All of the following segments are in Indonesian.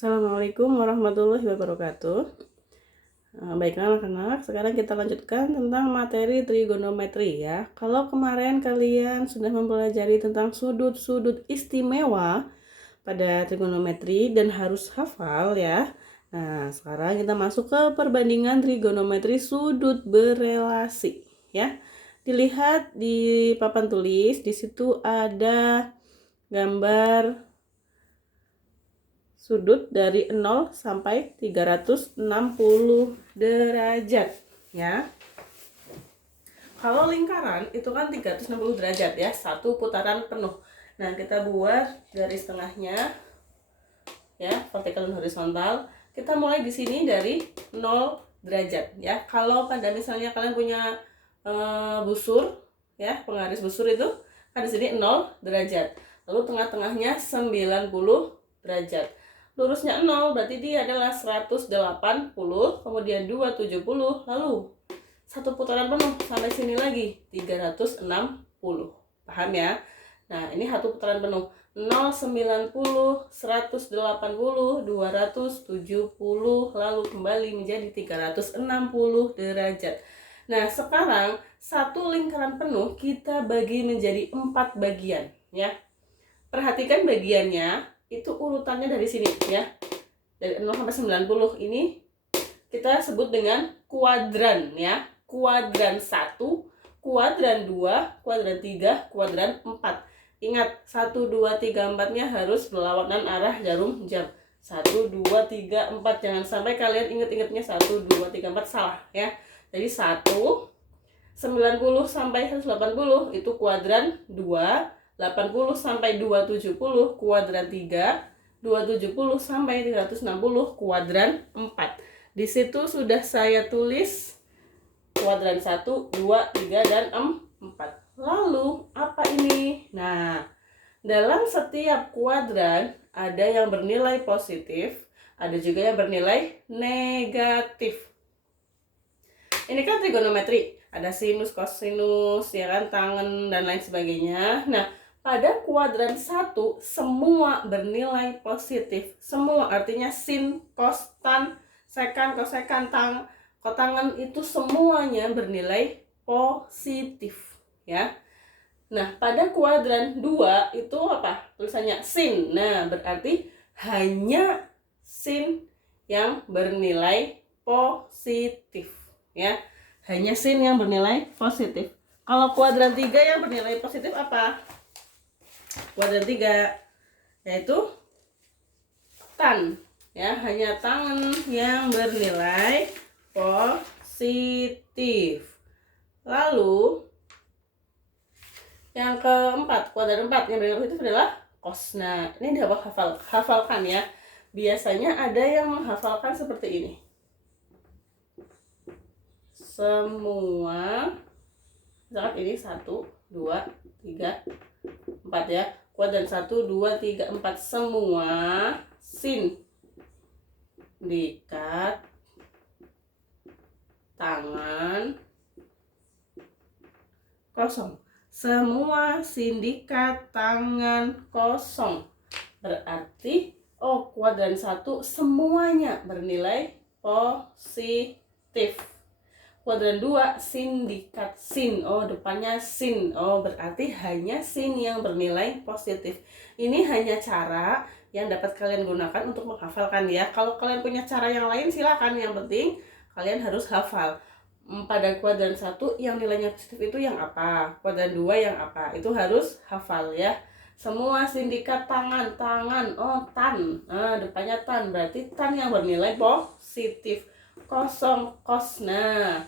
Assalamualaikum warahmatullahi wabarakatuh. Baiklah anak-anak, sekarang kita lanjutkan tentang materi trigonometri ya. Kalau kemarin kalian sudah mempelajari tentang sudut-sudut istimewa pada trigonometri dan harus hafal ya. Nah, sekarang kita masuk ke perbandingan trigonometri sudut berelasi ya. Dilihat di papan tulis, di situ ada gambar sudut dari 0 sampai 360 derajat ya. Kalau lingkaran itu kan 360 derajat ya, satu putaran penuh. Nah, kita buat garis tengahnya ya, vertikal dan horizontal. Kita mulai di sini dari 0 derajat ya. Kalau pada misalnya kalian punya busur ya, penggaris busur itu kan di sini 0 derajat. Lalu tengah-tengahnya 90 derajat. Lurusnya 0 berarti dia adalah 180, kemudian 270, lalu satu putaran penuh sampai sini lagi 360. Paham ya? Nah, ini satu putaran penuh. 0, 90, 180, 270, lalu kembali menjadi 360 derajat. Nah, sekarang satu lingkaran penuh kita bagi menjadi 4 bagian ya. Perhatikan bagiannya, itu urutannya dari sini ya. Dari 0 sampai 90 ini kita sebut dengan kuadran ya. Kuadran 1, kuadran 2, kuadran 3, kuadran 4. Ingat, 1, 2, 3, 4-nya harus berlawanan arah jarum jam. 1, 2, 3, 4. Jangan sampai kalian ingat-ingatnya 1, 2, 3, 4 salah ya. Jadi 1, 90 sampai 180 itu kuadran 2. 80 sampai 270 kuadran 3, 270 sampai 360 kuadran 4. Di situ sudah saya tulis kuadran 1, 2, 3 dan 4. Lalu apa ini? Nah, dalam setiap kuadran ada yang bernilai positif, ada juga yang bernilai negatif. Ini kan trigonometri, ada sinus, kosinus, ya kan, tangen dan lain sebagainya. Nah, pada kuadran 1 semua bernilai positif. Semua artinya sin, cos, tan, sekan, kosekan, kotangan itu semuanya bernilai positif ya. Nah, pada kuadran 2 itu apa? Tulisannya sin. Nah, berarti hanya sin yang bernilai positif ya. Hanya sin yang bernilai positif. Kalau kuadran 3 yang bernilai positif apa? Kuadran 3 yaitu tan ya, hanya tangan yang bernilai positif. Lalu yang keempat, kuadran 4 yang bernilai positif adalah cos. Nah, ini hafalkan ya. Biasanya ada yang menghafalkan seperti ini. Semua misalkan ini 1, 2, 3, 4 ya. Kuadran 1, 2, 3, 4 semua sin dikat tangan kosong. Semua sindikat tangan kosong. Berarti kuadran 1 semuanya bernilai positif. Kuadran 2 sindikat sin, depannya sin, berarti hanya sin yang bernilai positif. Ini hanya cara yang dapat kalian gunakan untuk menghafalkan ya. Kalau kalian punya cara yang lain silakan, yang penting kalian harus hafal. Pada kuadran 1 yang nilainya positif itu yang apa, kuadran 2 yang apa, itu harus hafal ya. Semua sindikat tangan, tan, depannya tan, berarti tan yang bernilai positif. Kosong, kos. Nah,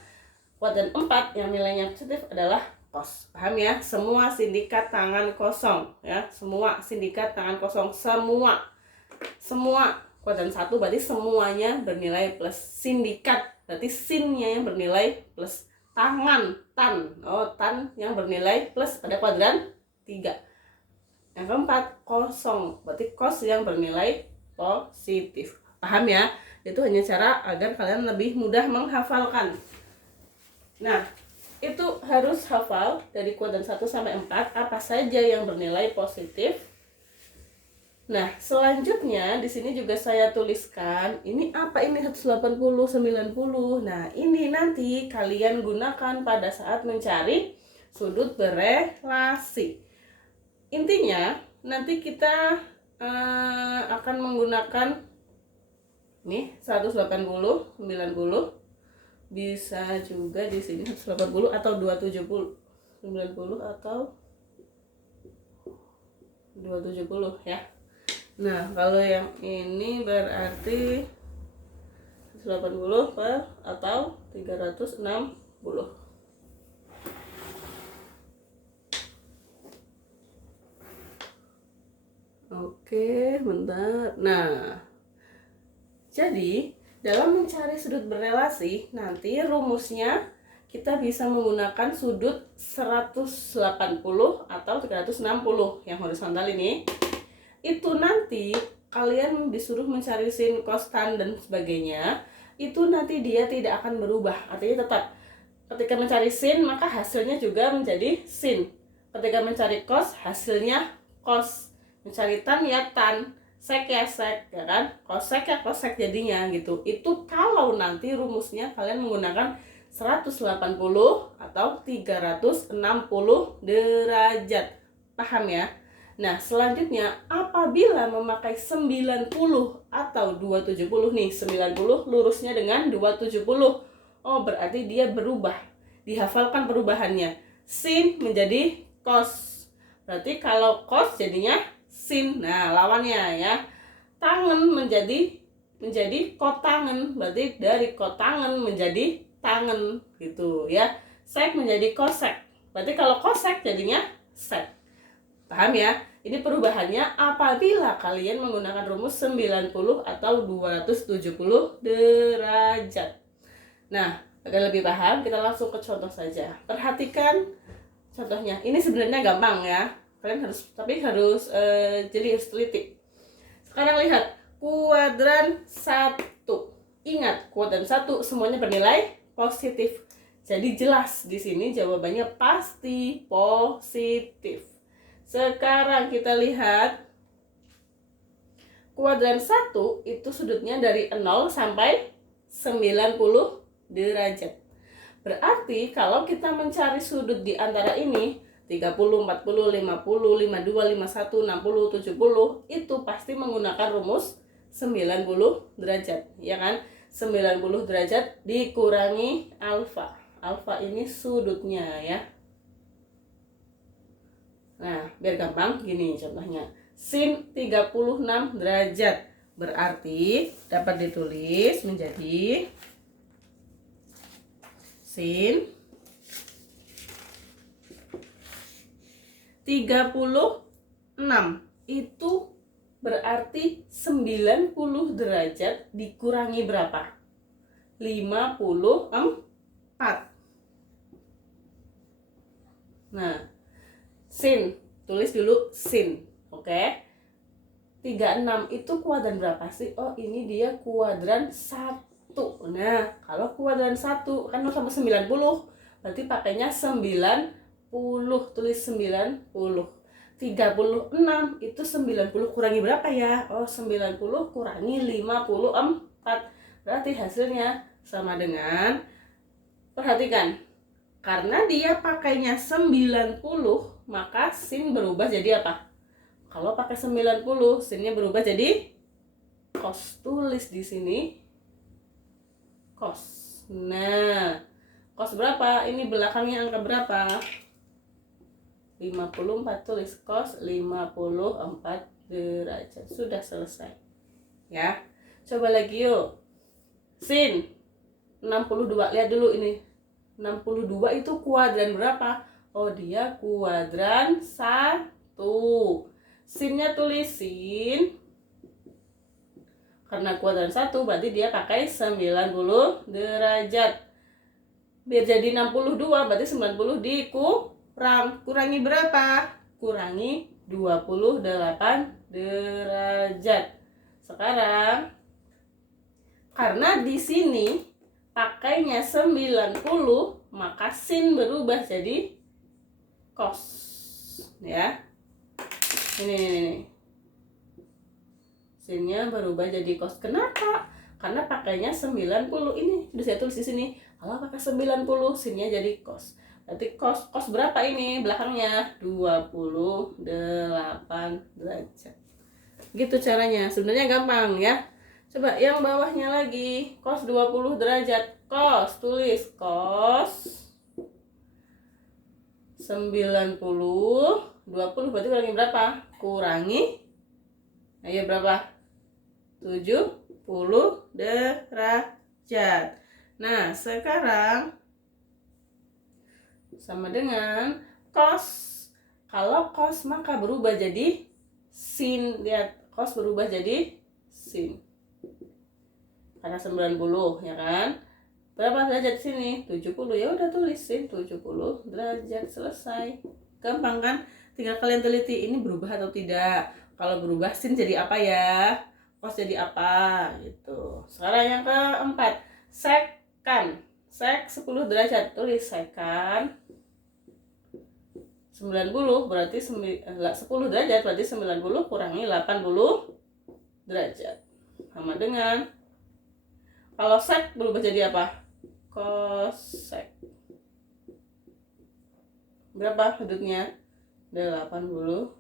kuadran 4 yang nilainya positif adalah kos. Paham ya? Semua sindikat tangan kosong ya. Semua sindikat tangan kosong, semua kuadran 1 berarti semuanya bernilai plus. Sindikat berarti sinnya yang bernilai plus. Tangan, tan yang bernilai plus pada kuadran 3. Yang keempat, kosong berarti kos yang bernilai positif. Paham ya? Itu hanya cara agar kalian lebih mudah menghafalkan. Nah, itu harus hafal dari kuadran 1 sampai 4 apa saja yang bernilai positif, Nah, selanjutnya di sini juga saya tuliskan, ini apa ini 180, 90. Nah, ini nanti kalian gunakan pada saat mencari sudut berelasi. Intinya, nanti kita akan menggunakan nih 180, 90. Bisa juga di sini 180 atau 270. 90 atau 270 ya. Nah, kalau yang ini berarti 180 per atau 360. Oke, bentar. Nah, jadi dalam mencari sudut berelasi, nanti rumusnya kita bisa menggunakan sudut 180 atau 360 yang horizontal ini. Itu nanti kalian disuruh mencari sin, cos, tan dan sebagainya. Itu nanti dia tidak akan berubah. Artinya tetap ketika mencari sin maka hasilnya juga menjadi sin. Ketika mencari cos hasilnya cos. Mencari tan ya tan, sek ya sek, ya kan? Kosek ya kosek jadinya gitu. Itu kalau nanti rumusnya kalian menggunakan 180 atau 360 derajat. Paham ya? Nah, selanjutnya apabila memakai 90 atau 270 nih, 90 lurusnya dengan 270. Oh, berarti dia berubah. Dihafalkan perubahannya. Sin menjadi cos. Berarti kalau cos jadinya sin. Nah, lawannya ya. Tangan menjadi kotangan. Berarti dari kotangan menjadi tangan gitu ya. Sek menjadi kosek. Berarti kalau kosek jadinya sek. Paham ya? Ini perubahannya apabila kalian menggunakan rumus 90 atau 270 derajat. Nah, agar lebih paham, kita langsung ke contoh saja. Perhatikan contohnya. Ini sebenarnya gampang ya. Kalian harus jadi harus teliti. Sekarang lihat kuadran 1. Ingat, kuadran 1 semuanya bernilai positif. Jadi jelas di sini jawabannya pasti positif. Sekarang kita lihat kuadran 1 itu sudutnya dari 0 sampai 90 derajat. Berarti kalau kita mencari sudut di antara ini 30, 40, 50, 52, 51, 60, 70 itu pasti menggunakan rumus 90 derajat, ya kan? 90 derajat dikurangi alfa. Alfa ini sudutnya ya. Nah, biar gampang gini contohnya. Sin 36 derajat. Berarti dapat ditulis menjadi sin 36. Itu berarti 90 derajat dikurangi berapa? 54. Nah, sin, tulis dulu sin, oke? 36 itu kuadran berapa sih? Oh, ini dia kuadran 1. Nah, kalau kuadran 1 kan 0 sampai 90, berarti pakainya 90, tulis 90. 36 itu 90 kurangi berapa ya? Oh, 90 kurangi 54. Berarti hasilnya sama dengan, perhatikan, karena dia pakainya 90, maka sin berubah jadi apa? Kalau pakai 90, sinnya berubah jadi cos. Tulis di sini cos. Nah, cos berapa? Ini belakangnya angka berapa? 54, tulis cos 54 derajat. Sudah selesai. Ya. Coba lagi yuk. Sin 62. Lihat dulu ini. 62 itu kuadran berapa? Oh, dia kuadran 1. Sinnya tulisin. Karena kuadran 1 berarti dia pakai 90 derajat. Biar jadi 62 berarti 90 kurangi berapa? Kurangi 28 derajat. Sekarang karena di sini pakainya 90, maka sin berubah jadi cos. Ya. Ini. Sinnya berubah jadi cos. Kenapa? Karena pakainya 90. Ini udah saya tulis di sini. Kalau pakai 90, sinnya jadi cos. Berarti cos berapa ini belakangnya? 28 derajat. Gitu caranya. Sebenarnya gampang ya. Coba yang bawahnya lagi. Cos 20 derajat. Cos, tulis cos 90. 20 berarti kurangi berapa? Kurangi, ayo berapa? 70 derajat. Nah, sekarang sama dengan cos. Kalau cos maka berubah jadi sin. Lihat, cos berubah jadi sin. Karena 90, ya kan? Berapa derajat sini? 70. Ya udah tulisin 70 derajat, selesai. Gampang kan? Tinggal kalian teliti ini berubah atau tidak. Kalau berubah sin jadi apa ya? Cos jadi apa gitu. Sekarang yang keempat, sekan. Sek 10 derajat, tulis sekan 90 berarti 10 derajat berarti 90 kurangi 80 derajat. Sama dengan kalau sek berubah jadi apa? Kosek. Berapa sudutnya? 80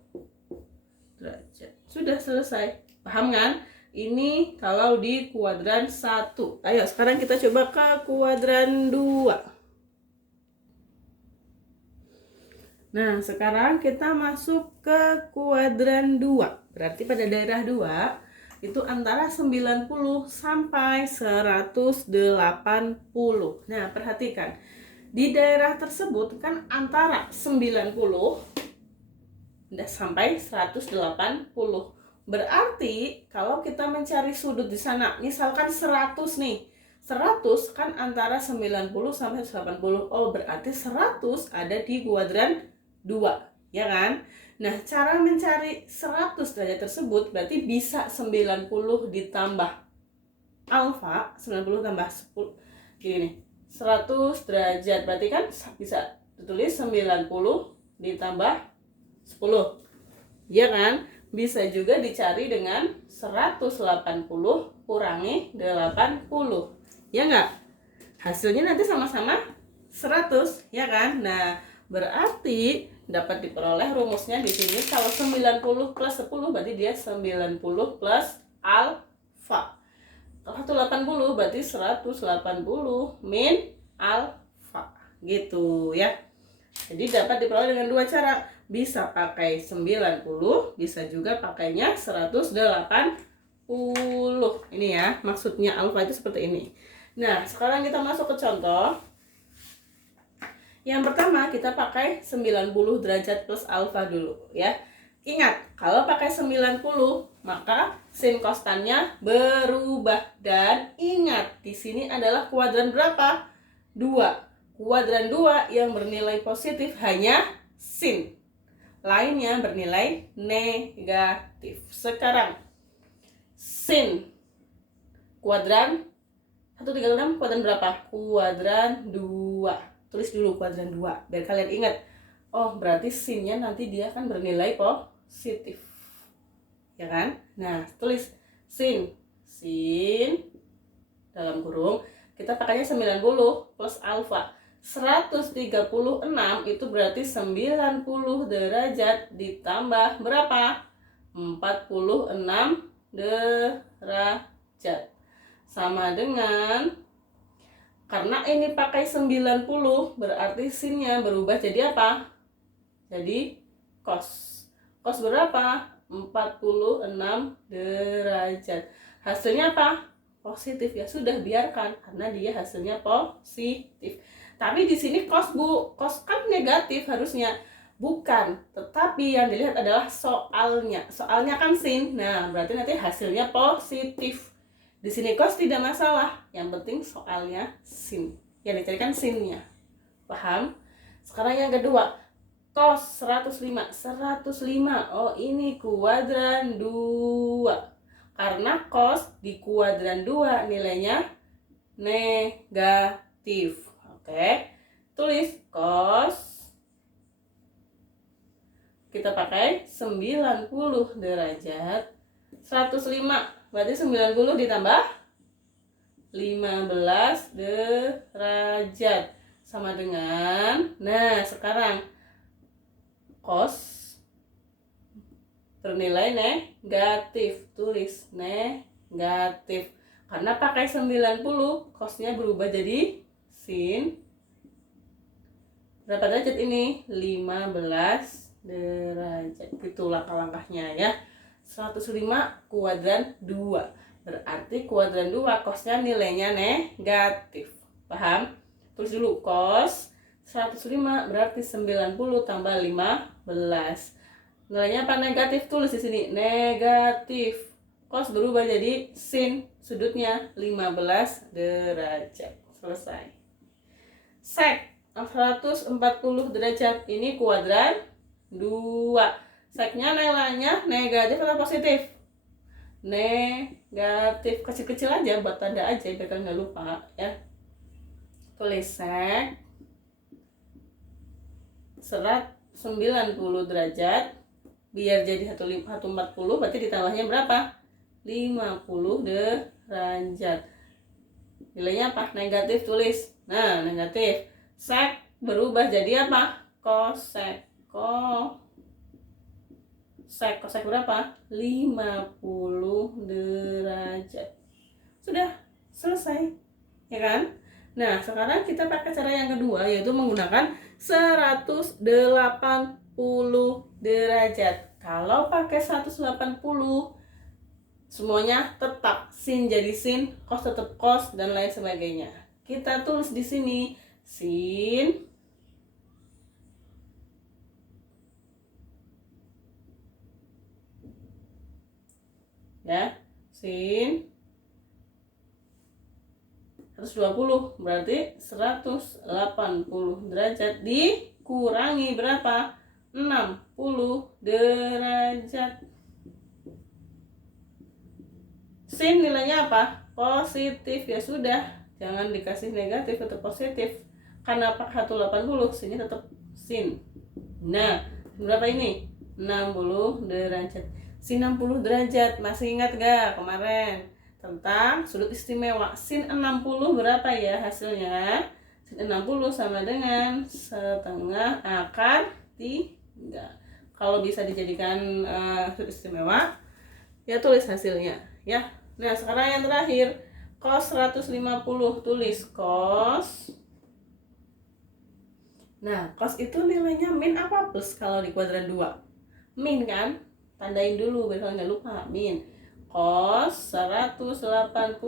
derajat. Sudah selesai. Paham kan? Ini kalau di kuadran 1. Ayo sekarang kita coba ke kuadran 2. Nah, sekarang kita masuk ke kuadran 2. Berarti pada daerah 2 itu antara 90 sampai 180. Nah, perhatikan. Di daerah tersebut kan antara 90 sampai 180. Berarti kalau kita mencari sudut di sana, misalkan 100 nih. 100 kan antara 90 sampai 180. Oh, berarti 100 ada di kuadran 2, ya kan? Nah, cara mencari 100 derajat tersebut berarti bisa 90 ditambah alfa, 90 tambah 10. Gini nih, 100 derajat berarti kan bisa ditulis 90 ditambah 10. Ya kan? Bisa juga dicari dengan 180 kurangi 80. Ya enggak? Hasilnya nanti sama-sama 100, ya kan? Nah, berarti dapat diperoleh rumusnya di sini kalau 90 plus 10 berarti dia 90 plus alfa. Kalau 180 berarti 180 min alfa. Gitu ya. Jadi dapat diperoleh dengan dua cara. Bisa pakai 90, bisa juga pakainya 180. Ini ya, maksudnya alfa itu seperti ini. Nah, sekarang kita masuk ke contoh. Yang pertama kita pakai 90 derajat plus alfa dulu ya. Ingat, kalau pakai 90 maka sin kostannya berubah. Dan ingat, di sini adalah kuadran berapa? 2. Kuadran 2 yang bernilai positif hanya sin. Lainnya bernilai negatif. Sekarang sin kuadran 136 kuadran berapa? Kuadran 2. Tulis dulu kuadran 2 biar kalian ingat. Oh, berarti sinnya nanti dia akan bernilai positif. Ya kan? Nah, tulis sin dalam kurung kita pakainya 90 plus alfa. 136 itu berarti 90 derajat ditambah berapa? 46 derajat. Sama dengan, karena ini pakai 90 berarti sinnya berubah jadi apa? Jadi cos. Cos berapa? 46 derajat. Hasilnya apa? Positif. Ya sudah, biarkan karena dia hasilnya positif. Tapi di sini cos, Bu. Cos kan negatif harusnya. Bukan, tetapi yang dilihat adalah soalnya. Soalnya kan sin. Nah, berarti nanti hasilnya positif. Di sini cos tidak masalah, yang penting soalnya sin. Yang dicarikan sinnya. Paham? Sekarang yang kedua, cos 105. 105. Oh, ini kuadran 2. Karena cos di kuadran 2 nilainya negatif. Oke. Tulis cos. Kita pakai 90 derajat 105. Berarti 90 ditambah 15 derajat. Sama dengan, nah sekarang cos bernilai negatif. Tulis negatif. Karena pakai 90, cosnya berubah jadi sin. Berapa derajat ini? 15 derajat. Itu langkah-langkahnya ya. 105 kuadran 2. Berarti kuadran 2 cosnya nilainya negatif. Paham? Tulis dulu cos 105 berarti 90 tambah 15. Nilainya apa? Negatif. Tulis di sini negatif. Cos berubah jadi sin, sudutnya 15 derajat. Selesai. Sek 140 derajat, ini kuadran 2. Seknya nilainya negatif atau positif? Negatif. Kecil-kecil aja buat tanda aja biar kalian nggak lupa ya. Tulis sek 190 derajat biar jadi 140, berarti ditambahnya berapa? 50 derajat. Nilainya apa? Negatif. Tulis. Nah, negatif. Sek berubah jadi apa? Kosek. Kosek berapa? 50 derajat. Sudah selesai. Ya kan? Nah, sekarang kita pakai cara yang kedua, yaitu menggunakan 180 derajat. Kalau pakai 180, semuanya tetap, sin jadi sin, cos tetap cos, dan lain sebagainya. Kita tulis di sini sin ya, sin 120 berarti 180 derajat dikurangi berapa? 60 derajat. Sin nilainya apa? Positif. Ya sudah, jangan dikasih negatif atau positif. Karena 180, sinnya tetap sin. Nah, berapa ini? 60 derajat. Sin 60 derajat. Masih ingat gak kemarin tentang sudut istimewa? Sin 60 berapa ya hasilnya? Sin 60 sama dengan setengah akar 3. Kalau bisa dijadikan sudut istimewa, ya tulis hasilnya ya. Nah, sekarang yang terakhir, cos 150. Tulis cos. Nah, cos itu nilainya min apa plus kalau di kuadran 2? Min kan? Tandain dulu biar kalian nggak lupa. Min. Cos 180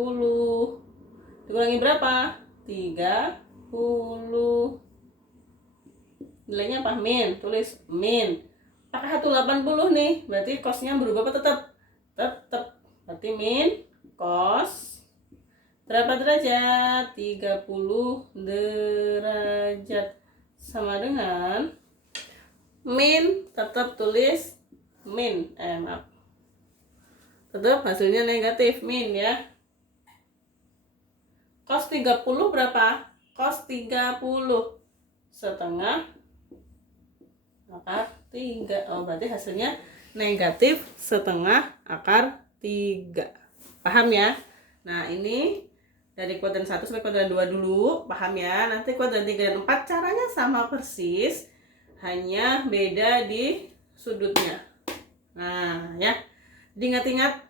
dikurangi berapa? 30. Nilainya apa? Min. Tulis min. Pakai 180 nih, berarti cosnya berubah apa tetap? Tetap. Berarti min cos berapa derajat? 30 derajat. Sama dengan min, tetap tulis min. Maaf. Tetap hasilnya negatif, min ya. Cos 30 berapa? Cos 30 setengah akar 3. Oh, berarti hasilnya negatif setengah akar 3. Paham ya? Nah, ini dari kuadran 1 sampai kuadran 2 dulu, paham ya? Nanti kuadran 3 dan 4 caranya sama persis, hanya beda di sudutnya. Nah, ya. Diingat-ingat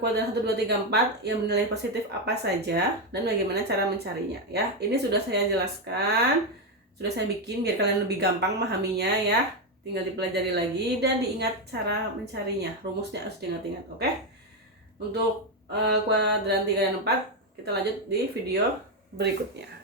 kuadran 1, 2, 3, 4 yang bernilai positif apa saja dan bagaimana cara mencarinya ya. Ini sudah saya jelaskan, sudah saya bikin biar kalian lebih gampang memahaminya ya. Tinggal dipelajari lagi dan diingat cara mencarinya. Rumusnya harus diingat-ingat, oke? Untuk kuadran 3 dan 4 kita lanjut di video berikutnya.